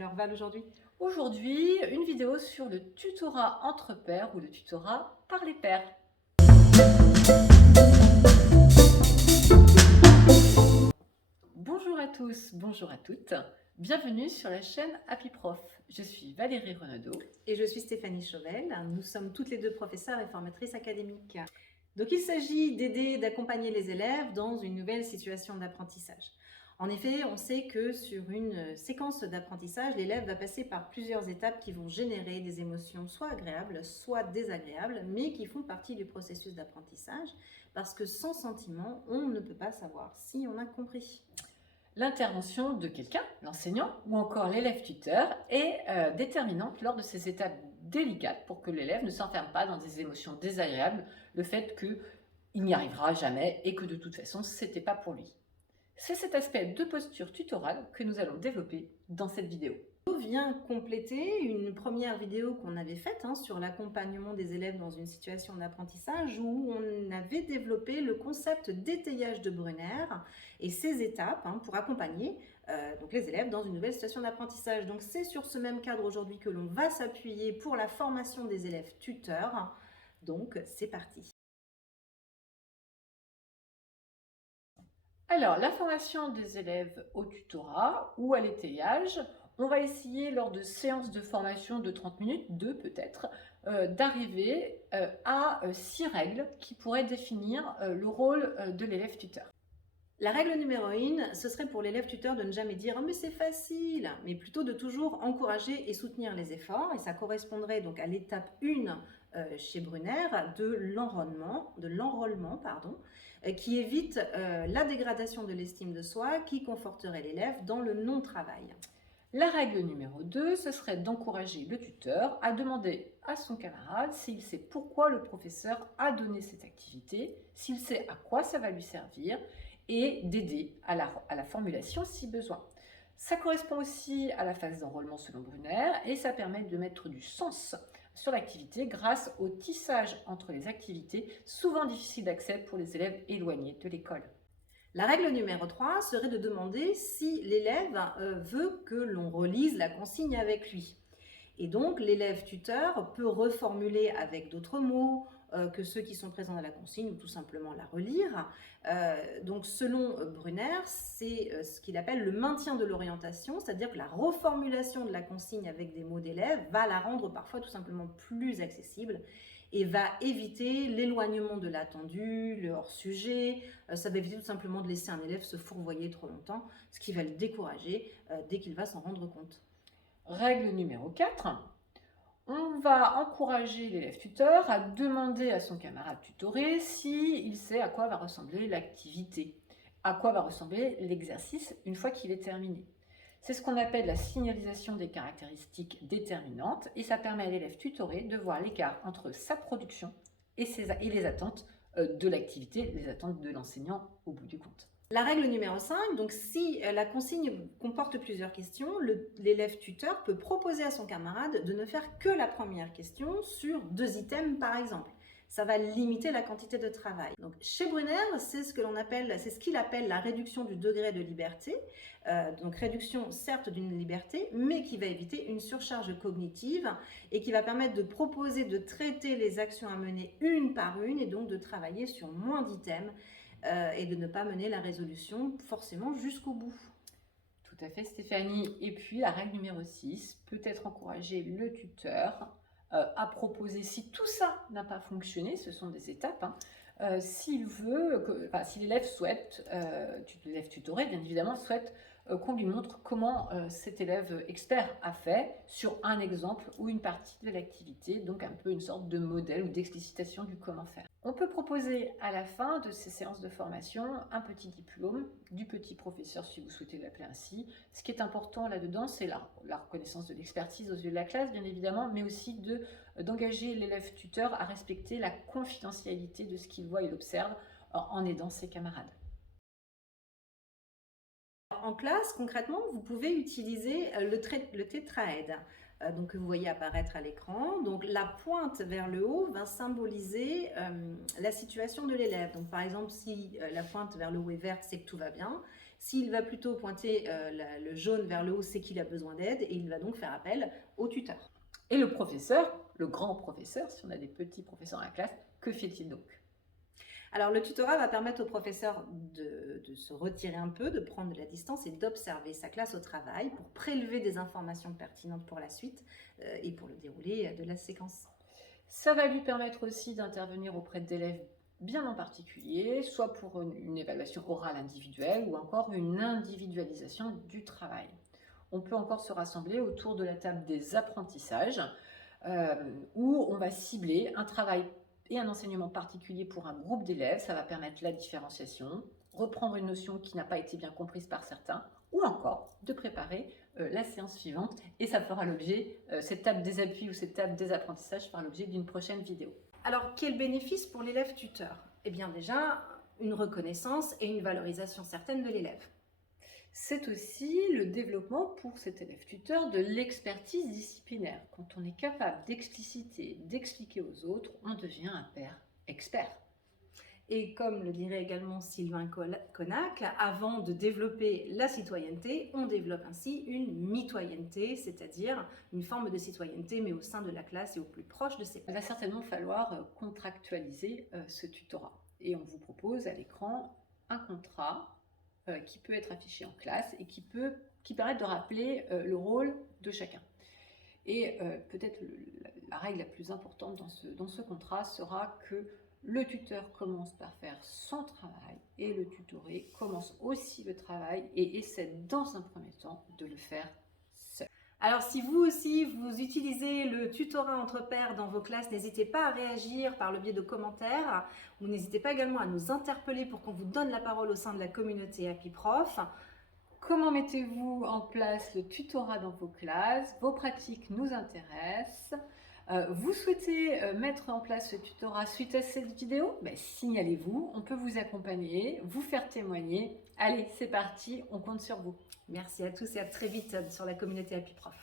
Alors Val, aujourd'hui? Aujourd'hui, une vidéo sur le tutorat entre pairs ou le tutorat par les pairs. Bonjour à tous, bonjour à toutes. Bienvenue sur la chaîne Happy Prof. Je suis Valérie Renaudot. Et je suis Stéphanie Chauvel. Nous sommes toutes les deux professeurs et formatrices académiques. Donc il s'agit d'aider, d'accompagner les élèves dans une nouvelle situation d'apprentissage. En effet, on sait que sur une séquence d'apprentissage, l'élève va passer par plusieurs étapes qui vont générer des émotions soit agréables, soit désagréables, mais qui font partie du processus d'apprentissage, parce que sans sentiment, on ne peut pas savoir si on a compris. L'intervention de quelqu'un, l'enseignant ou encore l'élève tuteur, est déterminante lors de ces étapes délicates pour que l'élève ne s'enferme pas dans des émotions désagréables, le fait qu'il n'y arrivera jamais et que de toute façon, ce n'était pas pour lui. C'est cet aspect de posture tutorale que nous allons développer dans cette vidéo. Vient compléter une première vidéo qu'on avait faite sur l'accompagnement des élèves dans une situation d'apprentissage où on avait développé le concept d'étayage de Brunner et ses étapes pour accompagner donc les élèves dans une nouvelle situation d'apprentissage. Donc c'est sur ce même cadre aujourd'hui que l'on va s'appuyer pour la formation des élèves tuteurs. Donc c'est parti. Alors, la formation des élèves au tutorat ou à l'étayage, on va essayer lors de séances de formation de 30 minutes, 2 peut-être, d'arriver à 6 règles qui pourraient définir le rôle de l'élève tuteur. La règle numéro 1, ce serait pour l'élève tuteur de ne jamais dire « Oh mais c'est facile », mais plutôt de toujours encourager et soutenir les efforts. Et ça correspondrait donc à l'étape 1 chez Brunner de l'enrôlement, qui évite la dégradation de l'estime de soi, qui conforterait l'élève dans le non-travail. La règle numéro 2, ce serait d'encourager le tuteur à demander à son camarade s'il sait pourquoi le professeur a donné cette activité, s'il sait à quoi ça va lui servir, et d'aider à la formulation si besoin. Ça correspond aussi à la phase d'enrôlement selon Brunner et ça permet de mettre du sens sur l'activité grâce au tissage entre les activités, souvent difficiles d'accès pour les élèves éloignés de l'école. La règle numéro 3 serait de demander si l'élève veut que l'on relise la consigne avec lui. Et donc, l'élève tuteur peut reformuler avec d'autres mots que ceux qui sont présents dans la consigne ou tout simplement la relire. Donc, selon Brunner, c'est ce qu'il appelle le maintien de l'orientation, c'est-à-dire que la reformulation de la consigne avec des mots d'élève va la rendre parfois tout simplement plus accessible et va éviter l'éloignement de l'attendu, le hors-sujet. Ça va éviter tout simplement de laisser un élève se fourvoyer trop longtemps, ce qui va le décourager dès qu'il va s'en rendre compte. Règle numéro 4, on va encourager l'élève tuteur à demander à son camarade tutoré s'il sait à quoi va ressembler l'activité, à quoi va ressembler l'exercice une fois qu'il est terminé. C'est ce qu'on appelle la signalisation des caractéristiques déterminantes et ça permet à l'élève tutoré de voir l'écart entre sa production et les attentes de l'activité, les attentes de l'enseignant au bout du compte. La règle numéro 5, donc si la consigne comporte plusieurs questions, l'élève tuteur peut proposer à son camarade de ne faire que la première question sur 2 items par exemple. Ça va limiter la quantité de travail. Donc, chez Brunner, c'est ce qu'il appelle la réduction du degré de liberté. Donc réduction certes d'une liberté, mais qui va éviter une surcharge cognitive et qui va permettre de proposer de traiter les actions à mener une par une et donc de travailler sur moins d'items et de ne pas mener la résolution forcément jusqu'au bout. Tout à fait Stéphanie. Et puis la règle numéro 6, peut-être encourager le tuteur à proposer, si tout ça n'a pas fonctionné, ce sont des étapes, si l'élève souhaite, l'élève tutoré bien évidemment souhaite qu'on lui montre comment cet élève expert a fait sur un exemple ou une partie de l'activité, donc un peu une sorte de modèle ou d'explicitation du comment faire. On peut proposer à la fin de ces séances de formation un petit diplôme du petit professeur, si vous souhaitez l'appeler ainsi. Ce qui est important là-dedans, c'est la reconnaissance de l'expertise aux yeux de la classe, bien évidemment, mais aussi d'engager l'élève tuteur à respecter la confidentialité de ce qu'il voit et observe en aidant ses camarades. En classe, concrètement, vous pouvez utiliser le tétraède donc, que vous voyez apparaître à l'écran. Donc la pointe vers le haut va symboliser la situation de l'élève. Donc par exemple, si la pointe vers le haut est verte, c'est que tout va bien. S'il va plutôt pointer le jaune vers le haut, c'est qu'il a besoin d'aide et il va donc faire appel au tuteur. Et le professeur, le grand professeur, si on a des petits professeurs dans la classe, que fait-il donc? Alors le tutorat va permettre au professeur de se retirer un peu, de prendre de la distance et d'observer sa classe au travail pour prélever des informations pertinentes pour la suite et pour le déroulé de la séquence. Ça va lui permettre aussi d'intervenir auprès d'élèves bien en particulier, soit pour une évaluation orale individuelle ou encore une individualisation du travail. On peut encore se rassembler autour de la table des apprentissages où on va cibler un travail et un enseignement particulier pour un groupe d'élèves. Ça va permettre la différenciation, reprendre une notion qui n'a pas été bien comprise par certains ou encore de préparer la séance suivante et ça fera l'objet, cette table des appuis ou cette table des apprentissages fera l'objet d'une prochaine vidéo. Alors quel bénéfice pour l'élève tuteur? Eh bien déjà, une reconnaissance et une valorisation certaine de l'élève. C'est aussi le développement pour cet élève tuteur de l'expertise disciplinaire. Quand on est capable d'expliciter, d'expliquer aux autres, on devient un père expert. Et comme le dirait également Sylvain Connac, avant de développer la citoyenneté, on développe ainsi une mitoyenneté, c'est-à-dire une forme de citoyenneté, mais au sein de la classe et au plus proche de ses Il pairs. va certainement falloir contractualiser ce tutorat. Et on vous propose à l'écran un contrat qui peut être affiché en classe et qui permet de rappeler le rôle de chacun. Et peut-être la règle la plus importante dans ce contrat sera que le tuteur commence par faire son travail et le tutoré commence aussi le travail et essaie dans un premier temps de le faire seul. Alors si vous aussi, vous utilisez le tutorat entre pairs dans vos classes, n'hésitez pas à réagir par le biais de commentaires ou n'hésitez pas également à nous interpeller pour qu'on vous donne la parole au sein de la communauté Happy Prof. Comment mettez-vous en place le tutorat dans vos classes? Vos pratiques nous intéressent. Vous souhaitez mettre en place ce tutorat suite à cette vidéo? Signalez-vous, on peut vous accompagner, vous faire témoigner. Allez, c'est parti, on compte sur vous. Merci à tous et à très vite sur la communauté Happy Prof.